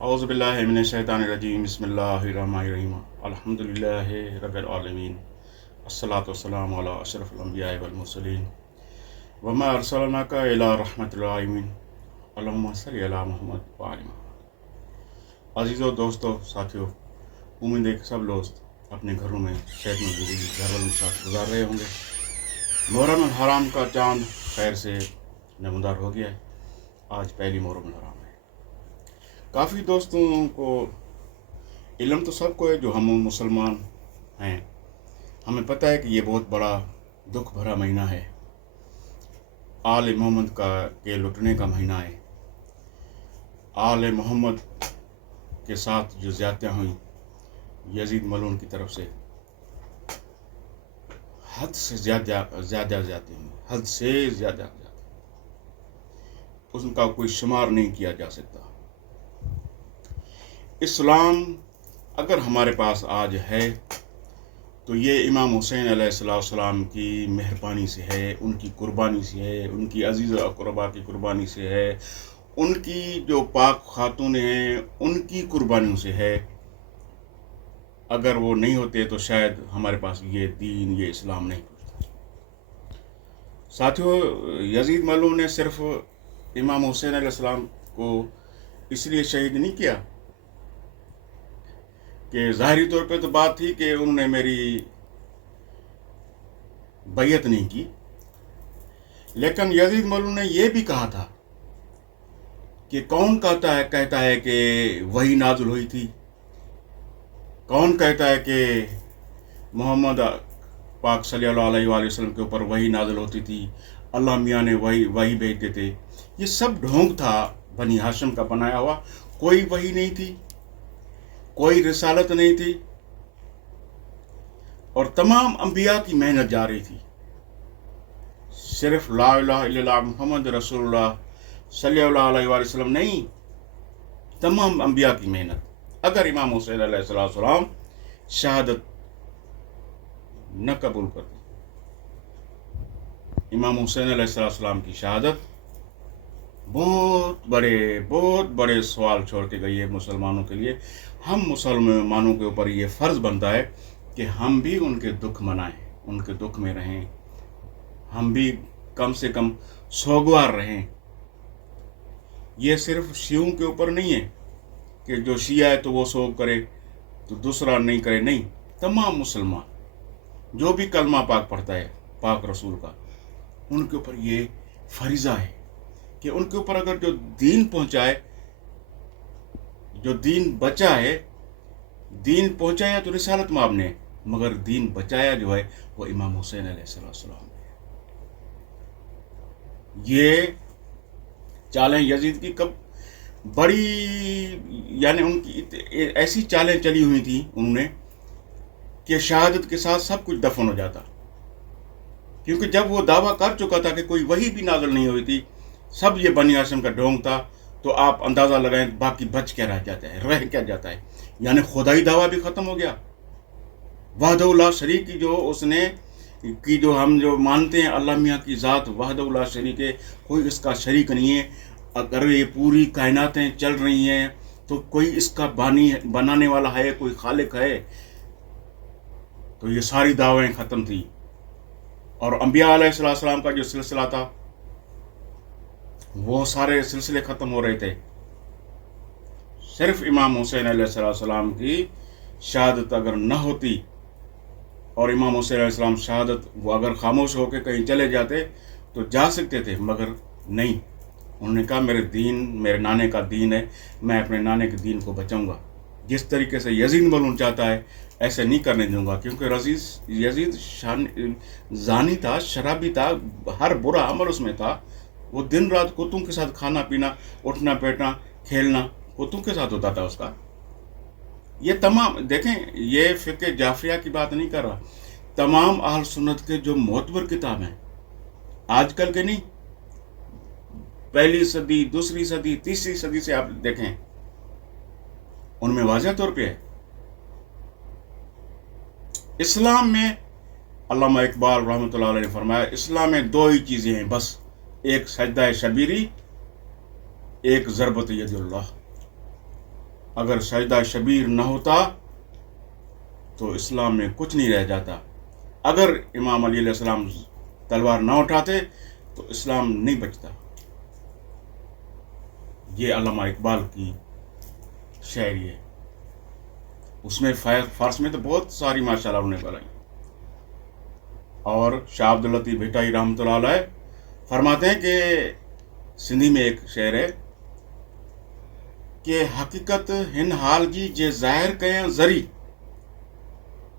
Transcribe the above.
اعوذ باللہ من الشیطان الرجیم بسم اللہ الرحمن الرحیم الحمدللہ رب العالمین الصلاۃ والسلام علی اشرف الانبیاء والمرسلین وما ارسلناک الی رحمۃ للعالمین اللہم صل علی محمد وعلی محمد۔ عزیزو، دوستو، ساتھیو، امید ہے کہ سب دوست اپنے گھروں میں صحت مند زندگی گھر والوں کے ساتھ گزار رہے ہوں گے۔ محرم الحرام کا چاند خیر سے نمودار ہو گیا ہے۔ آج پہلی محرم الحرام ہے۔ کافی دوستوں کو علم تو سب کو ہے جو ہم مسلمان ہیں، ہمیں پتہ ہے کہ یہ بہت بڑا دکھ بھرا مہینہ ہے، آل محمد کے لٹنے کا مہینہ ہے۔ آل محمد کے ساتھ جو زیادتیاں ہوئیں یزید ملعون کی طرف سے، حد سے زیادہ زیادتی ہوئی، حد سے زیادہ اس کا کوئی شمار نہیں کیا جا سکتا۔ اسلام اگر ہمارے پاس آج ہے تو یہ امام حسین علیہ السلام کی مہربانی سے ہے، ان کی قربانی سے ہے، ان کی عزیز و اقربا کی قربانی سے ہے، ان کی جو پاک خاتون ہیں ان کی قربانیوں سے ہے۔ اگر وہ نہیں ہوتے تو شاید ہمارے پاس یہ دین، یہ اسلام نہیں پہنچتا۔ ساتھیو، یزید ملعون نے صرف امام حسین علیہ السلام کو اس لیے شہید نہیں کیا کہ ظاہری طور پہ تو بات تھی کہ انہوں نے میری بیعت نہیں کی، لیکن یزید ملعون نے یہ بھی کہا تھا کہ کون کہتا ہے کہ وحی نازل ہوئی تھی، کون کہتا ہے کہ محمد پاک صلی اللہ علیہ وآلہ وسلم کے اوپر وحی نازل ہوتی تھی، اللہ میاں نے وحی بھیجتے تھے۔ یہ سب ڈھونگ تھا بنی ہاشم کا بنایا ہوا، کوئی وحی نہیں تھی، کوئی رسالت نہیں تھی، اور تمام انبیاء کی محنت جاری تھی۔ صرف لا الہ الا اللہ محمد رسول اللہ صلی اللہ علیہ وآلہ وسلم نہیں، تمام انبیاء کی محنت۔ اگر امام حسین علیہ السلام شہادت نہ قبول کرتے، امام حسین علیہ السلام کی شہادت بہت بڑے سوال چھوڑ کے گئی ہے مسلمانوں کے لیے۔ ہم مسلمانوں کے اوپر یہ فرض بنتا ہے کہ ہم بھی ان کے دکھ منائیں، ان کے دکھ میں رہیں، ہم بھی کم سے کم سوگوار رہیں۔ یہ صرف شیعوں کے اوپر نہیں ہے کہ جو شیعہ ہے تو وہ سوگ کرے تو دوسرا نہیں کرے، نہیں، تمام مسلمان جو بھی کلمہ پاک پڑھتا ہے پاک رسول کا، ان کے اوپر یہ فریضہ ہے کہ ان کے اوپر اگر جو دین پہنچائے، جو دین بچائے، دین پہنچایا تو رسالت مآب نے، مگر دین بچایا جو ہے وہ امام حسین علیہ السلام نے۔ یہ چالیں یزید کی کب بڑی، یعنی ان کی ایسی چالیں چلی ہوئی تھیں انہوں نے کہ شہادت کے ساتھ سب کچھ دفن ہو جاتا، کیونکہ جب وہ دعویٰ کر چکا تھا کہ کوئی وحی بھی نازل نہیں ہوئی تھی، سب یہ بنی ہاشم کا ڈھونگ تھا، تو آپ اندازہ لگائیں باقی بچ کیا رہ جاتا ہے، رہ کیا جاتا ہے۔ یعنی خدائی دعویٰ بھی ختم ہو گیا، وحدہ لا شریک کی جو اس نے کی جو ہم جو مانتے ہیں اللہ میاں کی ذات وحدہ لا شریک ہے، کوئی اس کا شریک نہیں ہے۔ اگر یہ پوری کائناتیں چل رہی ہیں تو کوئی اس کا بنانے والا ہے، کوئی خالق ہے، تو یہ ساری دعویں ختم تھی۔ اور انبیاء علیہ السلام کا جو سلسلہ تھا وہ سارے سلسلے ختم ہو رہے تھے۔ صرف امام حسین علیہ السلام کی شہادت اگر نہ ہوتی، اور امام حسین علیہ السلام شہادت وہ اگر خاموش ہو کے کہیں چلے جاتے تو جا سکتے تھے، مگر نہیں، انہوں نے کہا میرے دین میرے نانے کا دین ہے، میں اپنے نانے کے دین کو بچاؤں گا۔ جس طریقے سے یزید ملعون چاہتا ہے ایسے نہیں کرنے دوں گا، کیونکہ یزید زانی تھا، شرابی تھا، ہر برا عمل اس میں تھا۔ وہ دن رات کتوں کے ساتھ کھانا پینا، اٹھنا بیٹھنا، کھیلنا کتوں کے ساتھ ہوتا تھا اس کا۔ یہ تمام دیکھیں، یہ فقہ جعفریہ کی بات نہیں کر رہا، تمام اہل سنت کے جو معتبر کتاب ہیں، آج کل کے نہیں، پہلی صدی، دوسری صدی، تیسری صدی سے آپ دیکھیں، ان میں واضح طور پہ ہے۔ اسلام میں علامہ اقبال رحمۃ اللہ علیہ نے فرمایا، اسلام میں دو ہی چیزیں ہیں بس، ایک سجدہ شبیری، ایک ضربت ید اللہ۔ اگر سجدہ شبیر نہ ہوتا تو اسلام میں کچھ نہیں رہ جاتا. اگر امام علی علیہ السلام تلوار نہ اٹھاتے تو اسلام نہیں بچتا. یہ علامہ اقبال کی شاعری ہے. اس میں فارس میں تو بہت ساری ماشاء اللہ انہوں نے بنائی. اور شاہ عبد اللطیف بھٹائی رحمۃ اللہ علیہ فرماتے ہیں کہ سندھی میں ایک شعر ہے کہ حقیقت ہن حال جی جے ظاہر کیاں زری